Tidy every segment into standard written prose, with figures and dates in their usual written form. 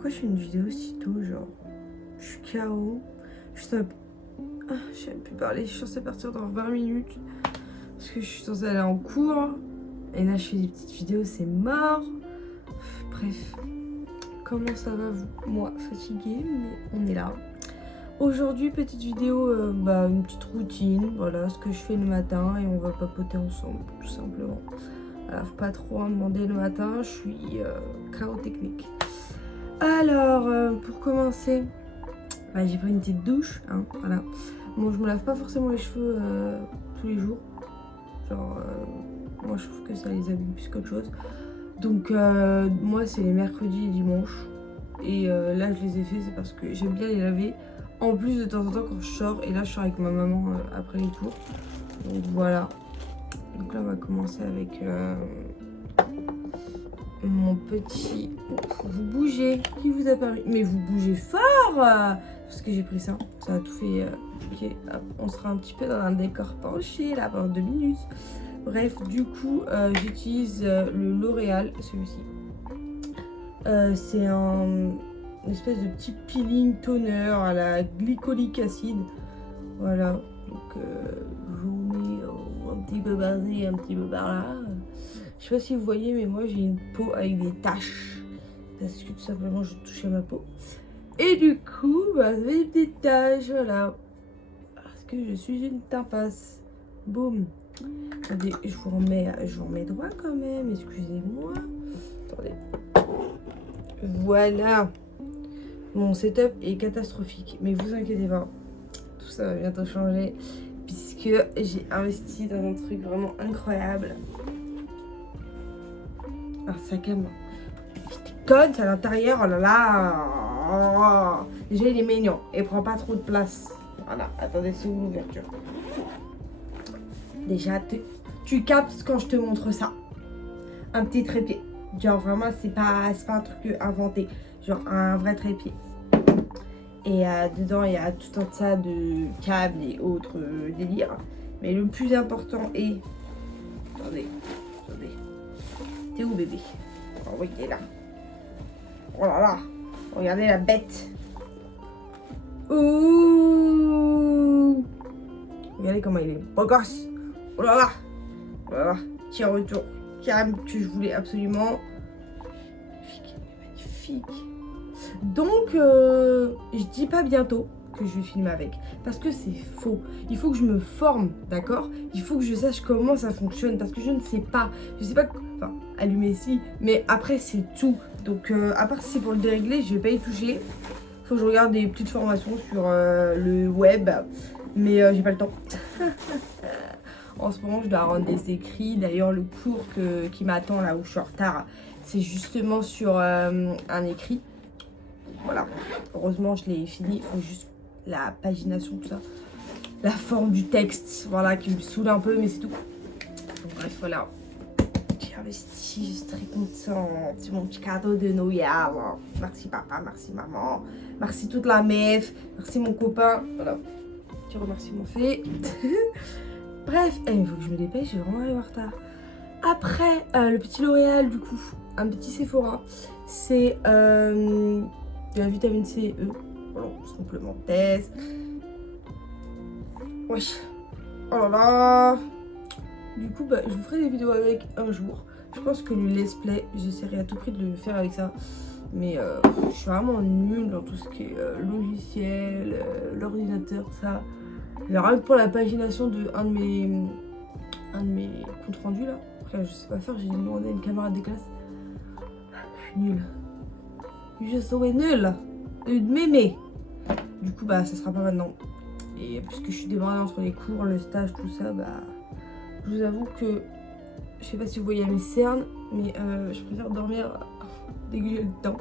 pourquoi je fais une vidéo si tôt, genre je suis KO, je sais même plus parler, je suis censée partir dans 20 minutes parce que je suis censée aller en cours et là je fais des petites vidéos, c'est mort. Bref, comment ça va vous? Moi fatiguée, mais on est là. Aujourd'hui, petite vidéo, une petite routine, voilà ce que je fais le matin et on va papoter ensemble, tout simplement. Voilà, faut pas trop en demander le matin, je suis KO technique. Alors, pour commencer, j'ai pris une petite douche, hein, voilà. Bon, je me lave pas forcément les cheveux tous les jours, genre, moi je trouve que ça les abîme plus qu'autre chose. Donc, moi c'est les mercredis et dimanches, et là je les ai fait, c'est parce que j'aime bien les laver. En plus de temps en temps quand je sors, et là je sors avec ma maman après les cours. Donc voilà. Donc là on va commencer avec mon petit... Vous bougez, qui vous a permis? Mais vous bougez fort parce que j'ai pris ça, ça a tout fait... ok, on sera un petit peu dans un décor penché là pendant 2 minutes. Bref, du coup j'utilise le L'Oréal, celui-ci. C'est une espèce de petit peeling toner à la glycolique acide. Voilà, donc je vous mets un petit peu basé, un petit peu par là. Je sais pas si vous voyez, mais moi j'ai une peau avec des taches parce que tout simplement je touchais ma peau. Et du coup, ça fait des petites taches, voilà. Parce que je suis une tapasse. Boum. Attendez, je vous remets droit quand même, excusez-moi. Attendez. Voilà. Mon setup est catastrophique, mais vous inquiétez pas, tout ça va bientôt changer puisque j'ai investi dans un truc vraiment incroyable. Un sac à main. Je déconne, c'est à l'intérieur, oh là là. Déjà il est mignon et prend pas trop de place. Voilà, attendez, c'est où l'ouverture? Déjà, tu captes quand je te montre ça. Un petit trépied. Genre vraiment, c'est pas un truc inventé. Genre un vrai trépied. Et dedans, il y a tout un tas de câbles et autres délires. Mais le plus important est... Attendez. T'es où, bébé? Oh oui, il est là. Oh là là. Regardez la bête. Ouh. Regardez comment il est beau gosse. Oh là là. Oh là là. Petit retour. Calme que je voulais absolument. Magnifique. Donc, je dis pas bientôt que je vais filmer avec, parce que c'est faux. Il faut que je me forme, d'accord? Il faut que je sache comment ça fonctionne, parce que je ne sais pas. Je sais pas, enfin, allumer si, mais après c'est tout. Donc, à part si c'est pour le dérégler, je vais pas y toucher. Faut que je regarde des petites formations sur le web, mais j'ai pas le temps. En ce moment, je dois rendre des écrits. D'ailleurs, le cours qui m'attend là où je suis en retard, c'est justement sur un écrit. Voilà, heureusement je l'ai fini, il faut juste la pagination, tout ça. La forme du texte, voilà, qui me saoule un peu, mais c'est tout. Donc bref, voilà. J'ai investi, je suis très contente. C'est mon petit cadeau de Noël. Merci papa, merci maman, merci toute la MEF, merci mon copain. Voilà, petit remerciement fait. Bref, il faut que je me dépêche, je vais vraiment aller en retard. Après, le petit L'Oréal, du coup, un petit Sephora, c'est... de la vitamine C et E, voilà, simplement test. Wesh. Oh là là. Du coup, je vous ferai des vidéos avec un jour. Je pense que le let's play, j'essaierai à tout prix de le faire avec ça. Mais je suis vraiment nulle dans tout ce qui est logiciel, l'ordinateur, ça. Alors rien que pour la pagination de un de mes comptes rendus là. Après, je sais pas faire, j'ai demandé à une camarade de classe. Je suis nulle. Je serais nulle de m'aimer. Du coup, ça sera pas maintenant. Et puisque je suis débordée entre les cours, le stage, tout ça, je vous avoue que je sais pas si vous voyez mes cernes, mais je préfère dormir dégueuler le temps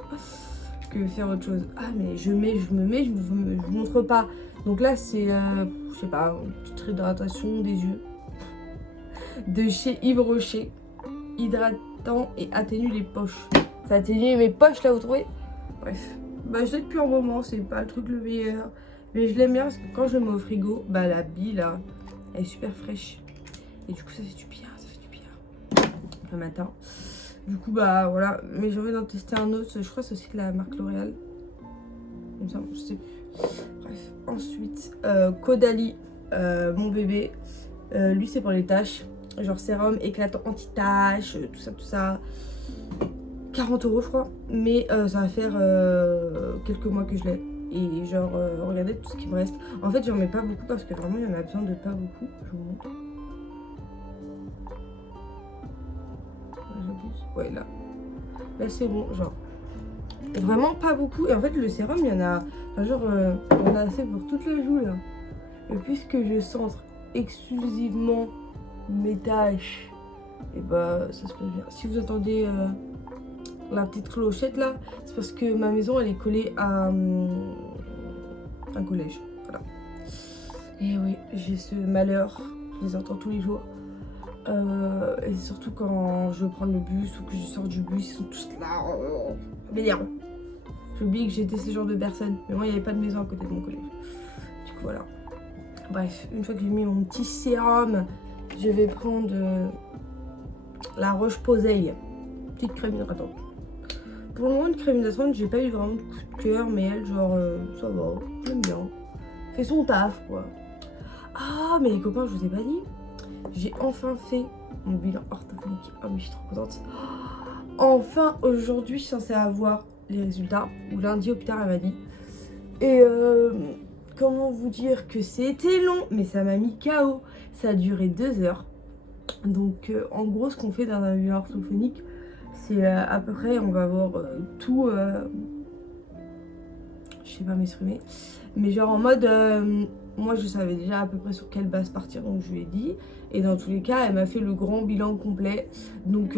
que faire autre chose. Ah, mais je me mets, je vous montre pas. Donc là, c'est, je sais pas, une petite réhydratation des yeux de chez Yves Rocher. Hydratant et atténue les poches. Ça atténue mes poches là, vous trouvez? Bref, je l'ai depuis un moment, c'est pas le truc le meilleur. Mais je l'aime bien parce que quand je le mets au frigo, la bille là, elle est super fraîche. Et du coup, ça fait du bien, le matin. Du coup, bah voilà. Mais j'ai envie d'en tester un autre. Je crois que c'est aussi de la marque L'Oréal. Comme ça, je sais plus. Bref. Ensuite, Caudalie, mon bébé. Lui, c'est pour les taches. Genre sérum éclatant anti-taches, tout ça. 40 € je crois. Mais ça va faire quelques mois que je l'ai. Et genre, regardez tout ce qui me reste. En fait, j'en mets pas beaucoup parce que vraiment, il y en a besoin de pas beaucoup. Je vous montre. J'abuse. Ouais, là. Là, c'est bon, genre. Vraiment pas beaucoup. Et en fait, le sérum, il y en a. Enfin, genre, il y en a assez pour toute la joue, là. Et puisque je centre exclusivement mes tâches, et bah, ça se passe bien. Si vous entendez la petite clochette, là, c'est parce que ma maison, elle est collée à un collège. Voilà. Et oui, j'ai ce malheur. Je les entends tous les jours. Et surtout quand je veux prendre le bus ou que je sors du bus, ils sont tous là. Ça m'énerve. J'ai oublié que j'étais ce genre de personne. Mais moi, il n'y avait pas de maison à côté de mon collège. Du coup, voilà. Bref, une fois que j'ai mis mon petit sérum, je vais prendre la Roche-Posay. Petite crème hydratante. Pour le moment, une crème hydratante, j'ai pas eu vraiment de coup de cœur. Mais elle, genre, ça va. J'aime bien. Fait son taf, quoi. Ah, mais les copains, je vous ai pas dit. J'ai enfin fait mon bilan orthophonique. Oh, mais je suis trop contente. Enfin, aujourd'hui, je suis censée avoir les résultats. Ou lundi, au plus tard, elle m'a dit. Et comment vous dire que c'était long, mais ça m'a mis KO. Ça a duré 2 heures. Donc, en gros, ce qu'on fait dans un bilan orthophonique, c'est à peu près, on va voir tout. Je sais pas m'exprimer. Mais genre en mode, moi je savais déjà à peu près sur quelle base partir, donc je lui ai dit. Et dans tous les cas, elle m'a fait le grand bilan complet. Donc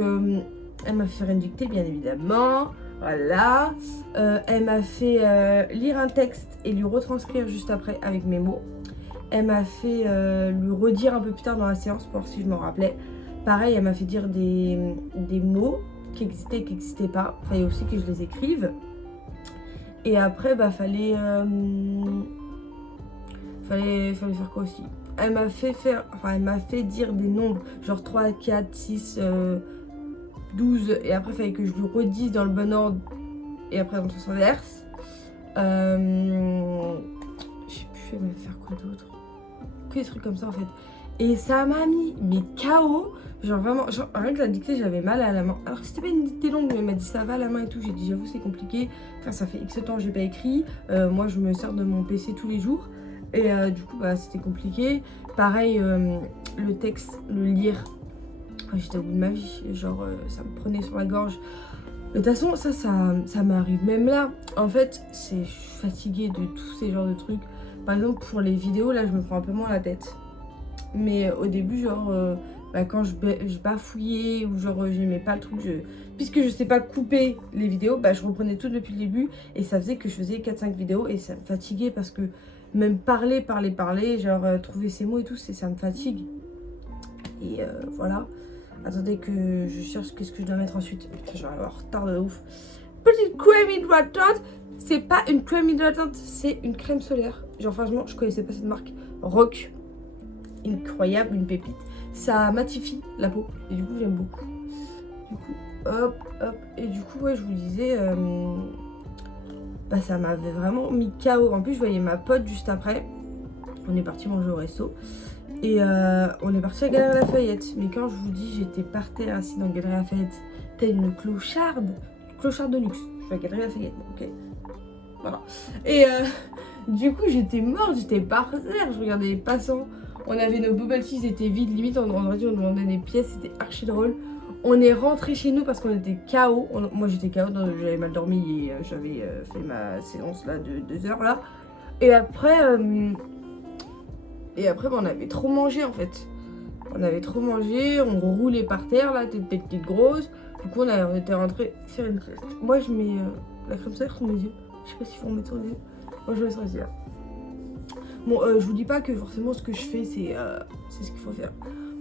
elle m'a fait faire une dictée, bien évidemment. Voilà. Elle m'a fait lire un texte et lui retranscrire juste après avec mes mots. Elle m'a fait lui redire un peu plus tard dans la séance pour voir si je m'en rappelais. Pareil, elle m'a fait dire des mots qui existaient et qui n'existaient pas. Il fallait aussi que je les écrive. Et après, bah, fallait faire quoi aussi. Elle m'a fait dire des nombres, genre 3, 4, 6, 12. Et après, il fallait que je lui redise dans le bon ordre. Et après, dans le sens inverse. Je sais plus, elle m'a fait faire quoi d'autre. Que des trucs comme ça, en fait. Et ça m'a mis, mais KO. Genre vraiment, genre, rien que la dictée, j'avais mal à la main. Alors c'était pas une dictée longue, mais elle m'a dit ça va à la main et tout. J'ai dit j'avoue c'est compliqué. Enfin ça fait X temps que j'ai pas écrit. Moi je me sers de mon PC tous les jours. Et du coup bah c'était compliqué. Pareil, le texte, le lire, j'étais au bout de ma vie. Genre ça me prenait sur la gorge. De toute façon ça m'arrive même là. En fait, je suis fatiguée de tous ces genres de trucs. Par exemple pour les vidéos, là je me prends un peu moins la tête. Mais au début, genre, quand je bafouillais ou genre j'aimais pas le truc, puisque je sais pas couper les vidéos, bah, je reprenais tout depuis le début et ça faisait que je faisais 4-5 vidéos et ça me fatiguait parce que même parler, genre trouver ces mots et tout, ça me fatigue. Et voilà. Attendez que je cherche qu'est-ce que je dois mettre ensuite. Putain, je vais avoir retard de ouf. Petite crème hydratante. C'est pas une crème hydratante, c'est une crème solaire. Genre franchement, je connaissais pas cette marque. Rock. Incroyable, une pépite. Ça matifie la peau et du coup j'aime beaucoup. Du coup hop et du coup ouais je vous disais bah ça m'avait vraiment mis KO. En plus je voyais ma pote juste après. On est parti manger au resto et on est parti à Galeries Lafayette. Mais quand je vous dis j'étais par terre assise dans Galeries Lafayette telle une clocharde de luxe. Je suis à Galeries Lafayette, ok. Voilà. Et du coup j'étais morte, j'étais par terre, je regardais les passants. On avait nos bubble tea, ils étaient vides, limite on demandait des pièces, c'était archi drôle. On est rentré chez nous parce qu'on était KO. Moi j'étais KO, j'avais mal dormi et j'avais fait ma séance là de 2 heures là. Et après, bah, on avait trop mangé en fait. On avait trop mangé, on roulait par terre là, t'es petite grosse. Du coup on était rentré faire une sieste. Moi je mets la crème solaire sur mes yeux. Je sais pas s'il faut en mettre sur les yeux. Moi je mets sur les yeux. Bon, je vous dis pas que forcément ce que je fais c'est ce qu'il faut faire.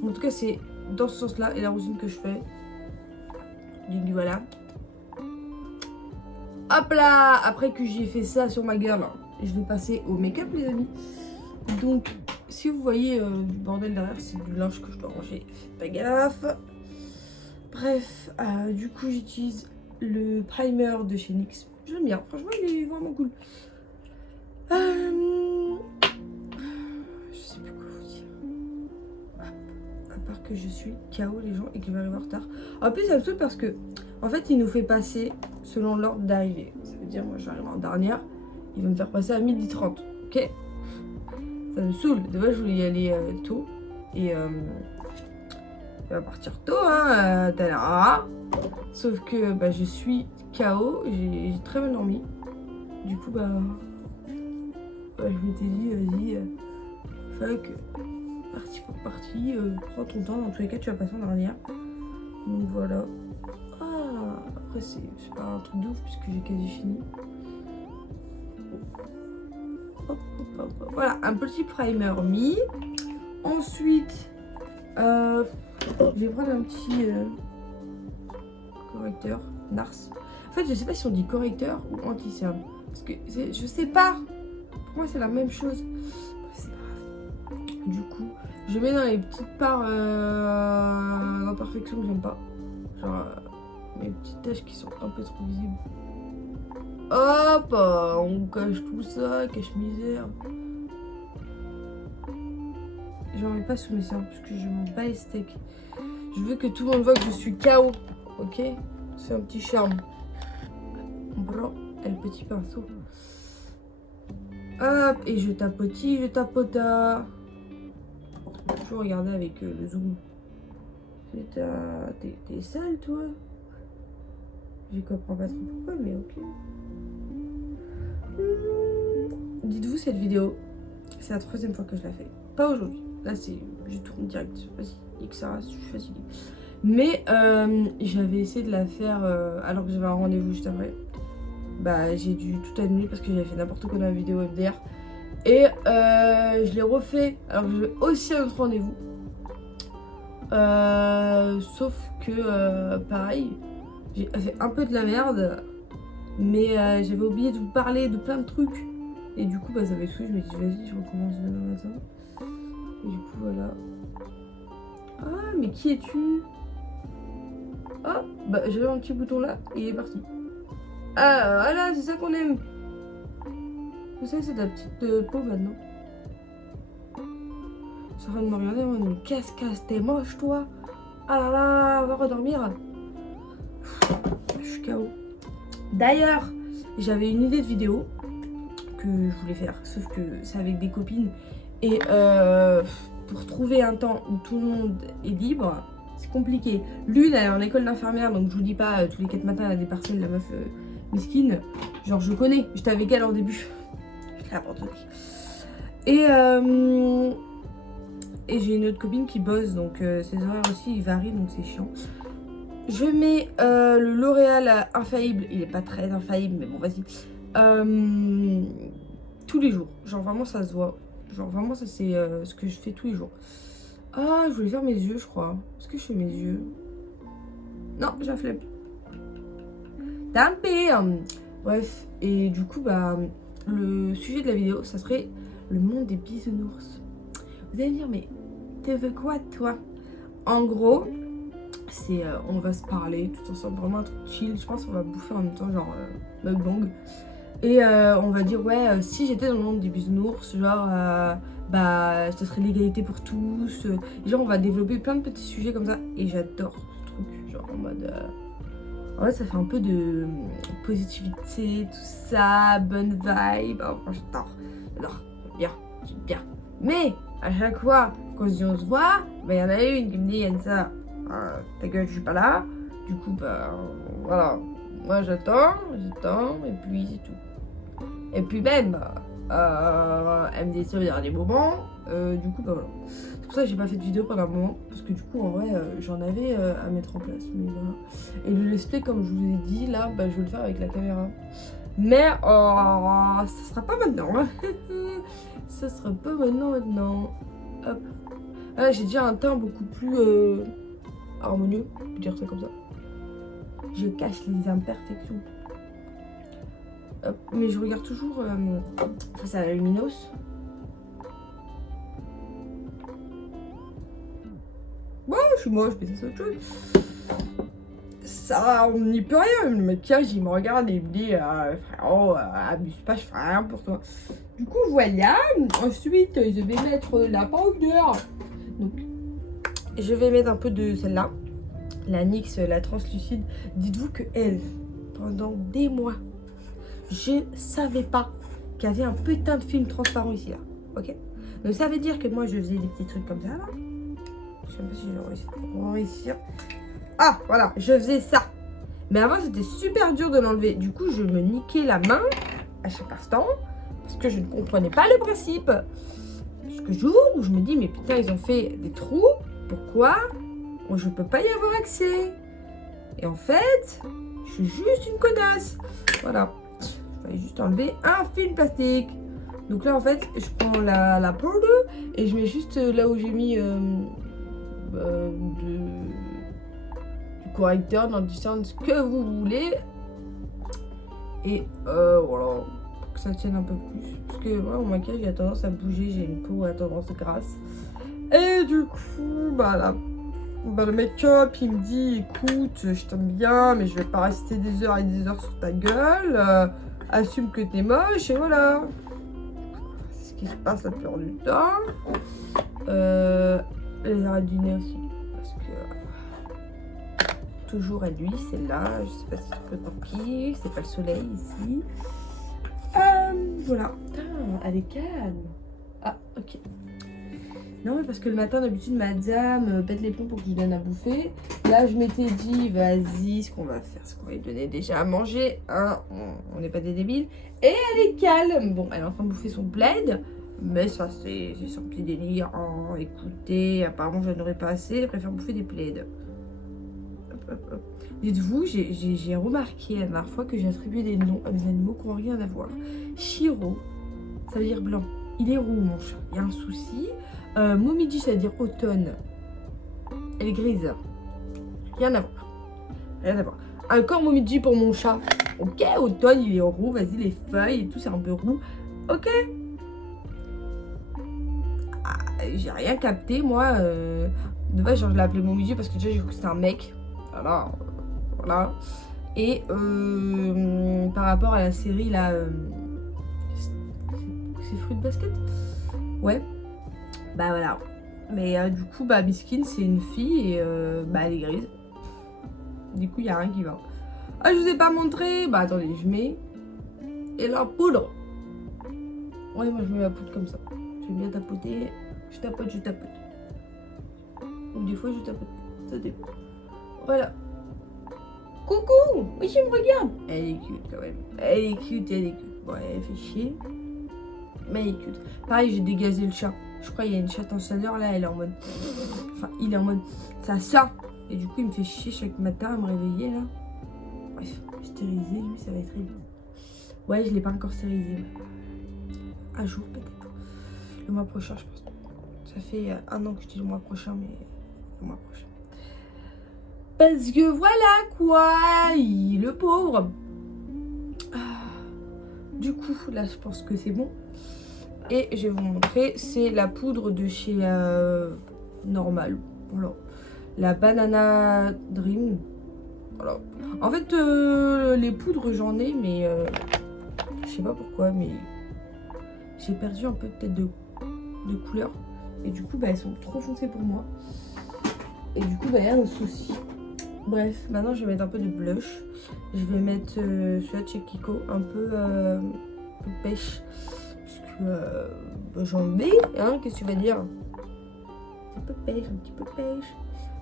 En tout cas c'est dans ce sens là et la routine que je fais. Donc voilà. Hop là. Après que j'ai fait ça sur ma gueule, je vais passer au make-up les amis. Donc si vous voyez du bordel derrière, c'est du linge que je dois ranger. Faites pas gaffe. Bref, du coup j'utilise le primer de chez NYX. J'aime bien, franchement il est vraiment cool. Je sais plus quoi vous dire. À part que je suis KO les gens et que je vais arriver en retard. En plus ça me saoule parce que en fait il nous fait passer selon l'ordre d'arrivée. Ça veut dire moi j'arrive en dernière, il va me faire passer à 12h30. Ok, ça me saoule. De base je voulais y aller tôt. Et il va partir tôt hein, sauf que bah, je suis KO, j'ai très mal dormi. Du coup bah je m'étais dit vas-y fuck, parti pour parti, prends ton temps, dans tous les cas tu vas passer en dernière. Donc voilà. Ah, après c'est pas un truc de ouf puisque j'ai quasi fini. Hop, hop, hop. Voilà, un petit primer mis. Ensuite je vais prendre un petit correcteur NARS. En fait je sais pas si on dit correcteur ou anti-cerne. Parce que je sais pas. Pour moi c'est la même chose. C'est grave. Du coup je mets dans les petites parts d'imperfection que j'aime pas. Genre mes petites taches qui sont un peu trop visibles. Hop, on cache tout ça, cache-misère. J'en mets pas sous mes seins parce que je m'en bats les steaks. Je veux que tout le monde voit que je suis KO. Ok, c'est un petit charme. Blanc et le petit pinceau. Hop, et je tapotille, je tapota. Toujours regarder avec le zoom. T'es sale toi? Je comprends pas trop pourquoi, mais ok. Dites-vous cette vidéo, c'est la 3e fois que je la fais. Pas aujourd'hui. Là c'est, je tourne direct. Vas-y, nique ça, je suis fatiguée. Mais j'avais essayé de la faire alors que j'avais un rendez-vous juste après. Bah j'ai dû tout annuler parce que j'avais fait n'importe quoi dans la vidéo MDR. Et je l'ai refait alors que j'avais aussi un autre rendez-vous. Sauf que pareil, j'ai fait un peu de la merde. Mais j'avais oublié de vous parler de plein de trucs. Et du coup bah ça m'est saoulé, je me dis vas-y je recommence demain matin. Et du coup voilà. Ah mais qui es-tu? Ah bah j'avais un petit bouton là et il est parti. Ah voilà, c'est ça qu'on aime. Vous savez c'est de la petite peau maintenant. Je suis en train de me regarder en mode mais casse t'es moche toi. Ah là là, va redormir. Je suis KO. D'ailleurs j'avais une idée de vidéo que je voulais faire, sauf que c'est avec des copines. Et pour trouver un temps où tout le monde est libre, c'est compliqué. L'une elle est en école d'infirmière, donc je vous dis pas tous les 4 matins elle a des partiels, la meuf miskine. Genre je connais, j'étais avec elle en début. Je l'ai abandonnée. Et j'ai une autre copine qui bosse, donc ses horaires aussi ils varient, donc c'est chiant. Je mets le L'Oréal infaillible, il est pas très infaillible, mais bon vas-y. Tous les jours, genre vraiment ça se voit. Genre vraiment ça c'est ce que je fais tous les jours. Ah je voulais faire mes yeux je crois. Est-ce que je fais mes yeux? Non j'ai un flemme. Tant pis. Bref et du coup bah le sujet de la vidéo ça serait le monde des bisounours. Vous allez me dire mais tu veux quoi toi? En gros c'est on va se parler tout ensemble, vraiment un truc chill. Je pense qu'on va bouffer en même temps genre mukbang. Et on va dire ouais si j'étais dans le monde des bisounours genre bah ce serait l'égalité pour tous, genre on va développer plein de petits sujets comme ça et j'adore ce truc genre en mode en fait ça fait un peu de positivité tout ça, bonne vibe, oh, j'adore, j'aime bien, mais à chaque fois quand on se voit bah y en a une qui me dit Yann ça ta gueule je suis pas là, du coup bah voilà moi j'attends et puis c'est tout. Et puis même, elle me dit ça dans des moments, du coup bah voilà. C'est pour ça que j'ai pas fait de vidéo pendant un moment, parce que du coup en vrai j'en avais à mettre en place, mais voilà. Et le let's play comme je vous ai dit là, bah je vais le faire avec la caméra. Mais ça sera pas maintenant, hein. Ça sera pas maintenant. Hop. Là j'ai déjà un teint beaucoup plus harmonieux, on peut dire ça comme ça. Je cache les imperfections. Mais je regarde toujours face à la luminos. Bon, je suis moche, mais ça c'est autre chose. ça, on n'y peut rien. Le maquillage, il me regarde et il me dit frérot, abuse pas, je ferai rien pour toi. Du coup, voilà. Ensuite, je vais mettre la powder. Donc, je vais mettre un peu de celle-là, la NYX, la translucide. Dites-vous que elle, pendant des mois, je savais pas qu'il y avait un putain de film transparent ici, là. Ok? Donc, ça veut dire que moi, je faisais des petits trucs comme ça, là. Je sais pas si je vais réussir. Ah, voilà, je faisais ça. Mais avant, c'était super dur de l'enlever. Du coup, je me niquais la main à chaque instant parce que je ne comprenais pas le principe. Jusqu'au jour où je me dis, mais putain, ils ont fait des trous. Pourquoi moi, je peux pas y avoir accès? Et en fait, je suis juste une connasse. Voilà. Il fallait juste enlever un film plastique. Donc là, en fait, je prends la powder et je mets juste là où j'ai mis du correcteur dans le sens que vous voulez. Et voilà, pour que ça tienne un peu plus. Parce que moi, mon maquillage, il a tendance à bouger. J'ai une peau à tendance grasse. Et du coup, bah, le make-up, il me dit, écoute, je t'aime bien, mais je vais pas rester des heures et des heures sur ta gueule. Assume que t'es moche, et voilà. C'est ce qui se passe la plupart du temps. Les arêtes du nez aussi. Parce que toujours à lui, celle-là. Je sais pas si c'est le tapis, c'est pas le soleil ici. Voilà. Putain, elle est calme. Ah, ok. Non, mais parce que le matin, d'habitude, madame pète les plombs pour que je lui donne à bouffer. Là, je m'étais dit, vas-y, ce qu'on va faire, c'est qu'on va lui donner déjà à manger. Hein, on n'est pas des débiles. Et elle est calme. Bon, elle est en train de bouffer son plaid. Mais ça, c'est son petit délire. Oh, écoutez, apparemment, je n'aurais pas assez. Elle préfère bouffer des plaids. Dites-vous, j'ai remarqué la dernière fois que j'ai attribué des noms à des animaux qui n'ont rien à voir. Chiro, ça veut dire blanc. Il est roux, mon chat. Il y a un souci. Momiji, ça veut dire automne. Elle est grise. Rien à voir. Rien à voir. Encore Momiji pour mon chat. Ok, automne, il est roux. Vas-y, les feuilles et tout, c'est un peu roux. Ok. Ah, j'ai rien capté, moi. De base, genre, je l'ai appelé Momiji parce que déjà, j'ai cru que c'était un mec. Voilà. Voilà. Et par rapport à la série, là. C'est Fruit Basket? Ouais. Bah voilà. Mais du coup, bah Biskin, c'est une fille et bah elle est grise. Du coup, il n'y a rien qui va. Ah, je vous ai pas montré. Bah attendez, je mets. Et la poudre. Ouais, moi je mets ma poudre comme ça. J'aime bien tapoter. Je tapote, je tapote. Ou des fois, je tapote. Ça dépend. Voilà. Coucou! Oui, je me regarde. Elle est cute quand même. Elle est cute, elle est cute. Bon, elle fait chier. Mais elle est cute. Pareil, j'ai dégazé le chat. Je crois qu'il y a une chatte en chaleur là, elle est en mode. Enfin, il est en mode. Ça sort. Et du coup, il me fait chier chaque matin à me réveiller là. Bref, stérilisé, lui, ça va être très vite. Ouais, je l'ai pas encore stérilisé. Un jour peut-être. Le mois prochain, je pense. Ça fait 1 an que je dis le mois prochain, mais le mois prochain. Parce que voilà quoi, le pauvre. Du coup, là, je pense que c'est bon. Et je vais vous montrer, c'est la poudre de chez Normal. Voilà. La Banana Dream. Voilà. En fait, les poudres, j'en ai, mais je sais pas pourquoi, mais j'ai perdu un peu peut-être de couleur. Et du coup, bah, elles sont trop foncées pour moi. Et du coup, bah, il y a un souci. Bref, maintenant, je vais mettre un peu de blush. Je vais mettre celui-là de chez Kiko, un peu pêche. J'en mets, hein, qu'est-ce que tu vas dire? Un petit peu pêche.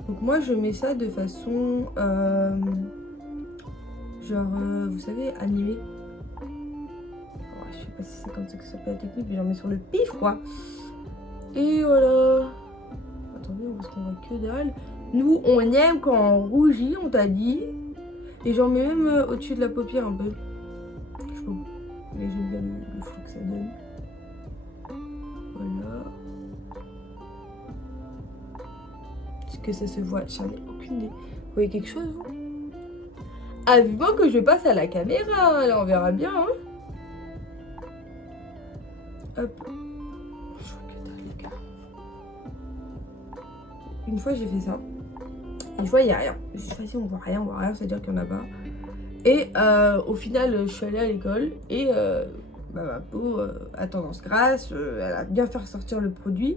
Donc moi je mets ça de façon genre vous savez animée. Je sais pas si c'est comme ça que ça s'appelle la technique, mais j'en mets sur le pif quoi. Et voilà. Attendez, parce qu'on voit que dalle. Nous on aime quand on rougit, on t'a dit. Et j'en mets même au-dessus de la paupière un peu. Je sais pas, mais j'aime bien le flou que ça donne. Voilà. Est-ce que ça se voit? J'en ai aucune idée. Vous voyez quelque chose, vous? Ah, vivement que je passe à la caméra. Là, on verra bien. Hein. Hop. Je vois que dalle, les gars. Une fois, j'ai fait ça. Et je vois, il n'y a rien. Je suis facile, on voit rien, c'est-à-dire qu'il n'y en a pas. Et au final, je suis allée à l'école et ma peau a tendance grasse, elle a bien fait ressortir le produit.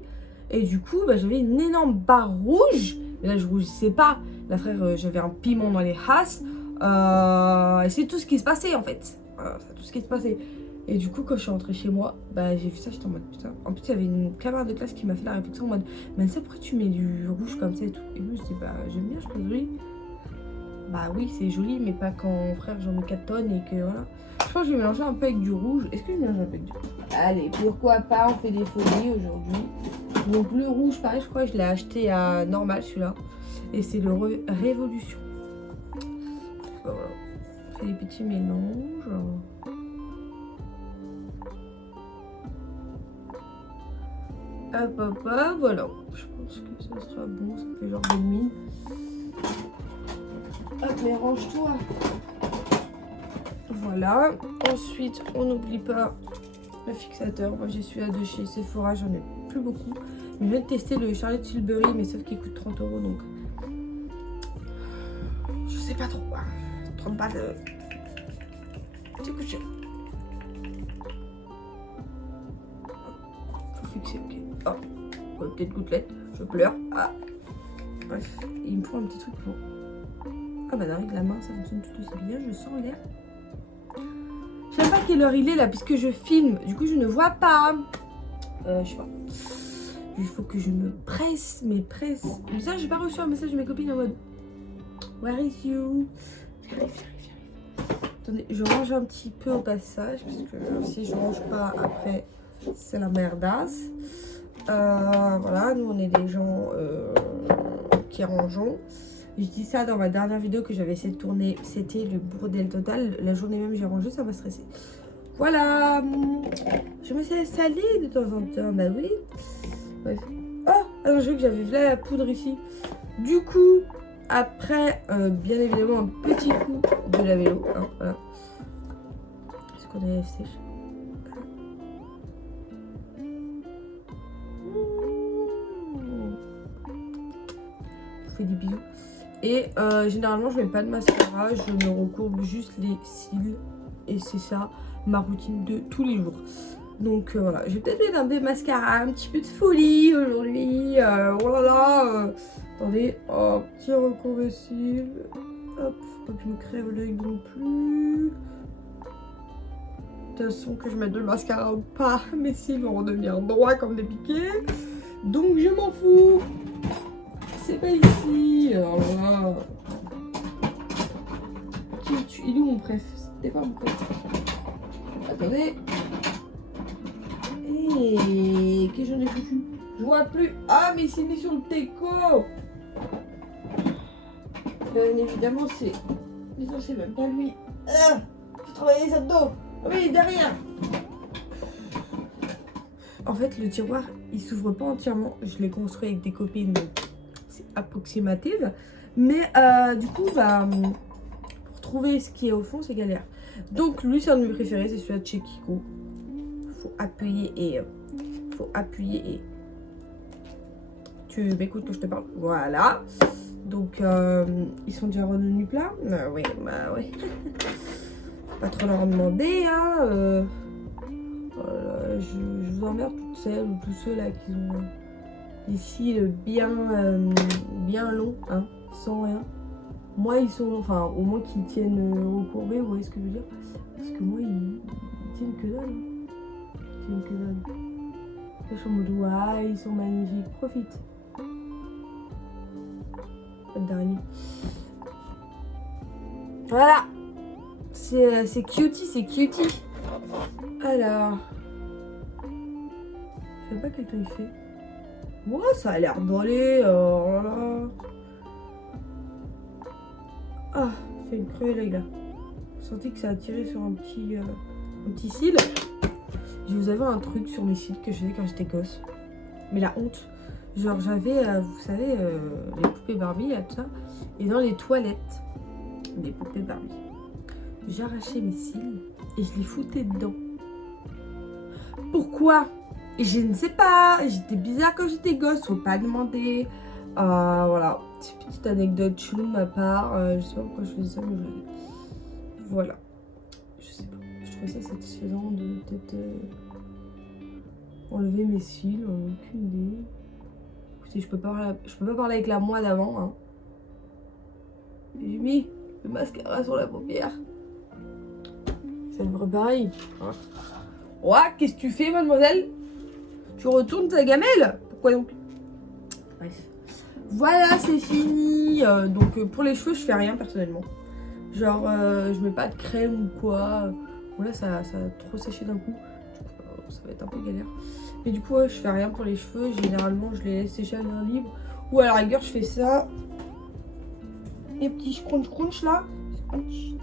Et du coup, j'avais une énorme barre rouge. Et là, je rougissais pas. Là, frère, j'avais un piment dans les hasses. Et c'est tout ce qui se passait en fait. C'est tout ce qui se passait. Et du coup, quand je suis rentrée chez moi, j'ai vu ça, j'étais en mode putain. En plus, il y avait une camarade de classe qui m'a fait la réflexion en mode, mais ça, pourquoi tu mets du rouge comme ça et tout? Et moi, je dis, j'aime bien, je trouve joli. Oui, c'est joli, mais pas quand, frère, j'en ai 4 tonnes et que voilà. Je pense que je vais mélanger un peu avec du rouge. Est-ce que je mélange un peu avec du rouge? Allez, pourquoi pas, on fait des folies aujourd'hui. Donc, le rouge, pareil, je crois que je l'ai acheté à normal, celui-là. Et c'est le Révolution. Voilà. On fait des petits mélanges. Hop, voilà. Je pense que ça sera bon, ça fait genre 2,5. Hop, mais range-toi. Voilà. Ensuite, on n'oublie pas le fixateur. Moi, j'ai celui-là de chez Sephora, j'en ai plus beaucoup. Mais je viens de tester le Charlotte Tilbury, mais sauf qu'il coûte 30 €, donc je sais pas trop. 30 balles, c'est coûté cher. Faut fixer, ok. Oh, peut-être gouttelette, je pleure. Bref, il me faut un petit truc pour... avec la main, ça fonctionne tout aussi bien, je sens l'air. Je sais pas quelle heure il est là, puisque je filme, du coup je ne vois pas. Je sais pas. Il faut que je me presse, Bizarre, j'ai pas reçu un message de mes copines en mode Where is you? J'arrive. Attendez, je range un petit peu au passage, parce que si je range pas après, c'est la merdasse. Voilà, nous on est des gens qui rangeons. Je dis ça dans ma dernière vidéo que j'avais essayé de tourner, c'était le bordel total. La journée même j'ai rangé, ça m'a stressé. Voilà, je me suis installée de temps en temps, oui. Bref. Oh, alors j'ai vu que j'avais la poudre ici. Du coup, après, bien évidemment, un petit coup de la vélo. Voilà. Est-ce qu'on a FC? Je vous fais des bisous. Et généralement, je mets pas de mascara, je me recourbe juste les cils. Et c'est ça, ma routine de tous les jours. Donc voilà, je vais peut-être mettre un peu de mascara, un petit peu de folie aujourd'hui. Voilà. Attendez, petit recours de cils. Hop, faut pas que je me crève l'œil non plus. De toute façon, que je mette de mascara ou pas, mes cils vont redevenir droits comme des piquets. Donc je m'en fous. C'est pas ici. Alors là. Il est où mon préf? C'était pas mon préf. Attendez. Et qu'est-ce que j'en ai foutu? Je vois plus. Mais c'est mis sur le teco. Bien évidemment, c'est. Mais non, c'est même pas lui. Faut travailler les abdos. Oui, derrière. En fait, le tiroir, il s'ouvre pas entièrement. Je l'ai construit avec des copines, donc c'est approximatif. Mais du coup, pour trouver ce qui est au fond, c'est galère. Donc, lui, c'est un de mes préférés, c'est celui-là de chez Kiko. Faut appuyer et... Tu m'écoutes que je te parle. Voilà. Donc, ils sont déjà revenus plats. Oui. Faut pas trop leur demander, hein. Voilà, je vous emmerde toutes celles ou tous ceux là qui ont des cils bien longs, hein, sans rien. Moi, ils sont, enfin, au moins qu'ils tiennent recourbés, vous voyez ce que je veux dire? Parce que moi, ils tiennent que dalle. Ils tiennent que dalle. Je suis en mode, ils sont magnifiques. Profite. Pas de dernier. Voilà. C'est cutie. Alors. Je sais pas quel temps il fait. Ouais, ça a l'air d'aller. Oh là. Fait une creuse les gars. J'ai senti que ça a tiré sur un petit cil. Je vous avais un truc sur mes cils que je faisais quand j'étais gosse. Mais la honte. Genre j'avais, vous savez, les poupées Barbie, là, tout ça. Et dans les toilettes des poupées Barbie, j'arrachais mes cils et je les foutais dedans. Pourquoi? Je ne sais pas. J'étais bizarre quand j'étais gosse, faut pas demander. Voilà. Petite anecdote chelou de ma part. Je sais pas pourquoi je faisais ça, mais voilà. Je sais pas. Je trouvais ça satisfaisant de peut-être enlever mes cils. Aucune idée. Écoutez, je peux pas parler avec la moi d'avant. Hein. J'ai mis le mascara sur la paupière. C'est un vrai pareil. Hein. Ouais, qu'est-ce que tu fais, mademoiselle? Tu retournes ta gamelle? Pourquoi donc? Bref. Voilà, c'est fini. Donc pour les cheveux, je fais rien personnellement. Genre, je mets pas de crème ou quoi. Voilà, ça a trop séché d'un coup. Ça va être un peu galère. Mais du coup, ouais, je fais rien pour les cheveux. Généralement, je les laisse sécher à l'air libre. Ou à la rigueur, je fais ça. Les petits scrunch là. Scrunch.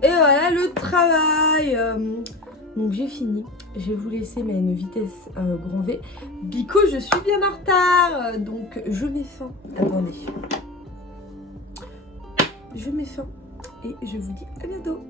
Et voilà le travail. Donc j'ai fini. Je vais vous laisser, mais à une vitesse grand V. Bico, je suis bien en retard. Donc je mets fin. Attendez. Je mets fin. Et je vous dis à bientôt.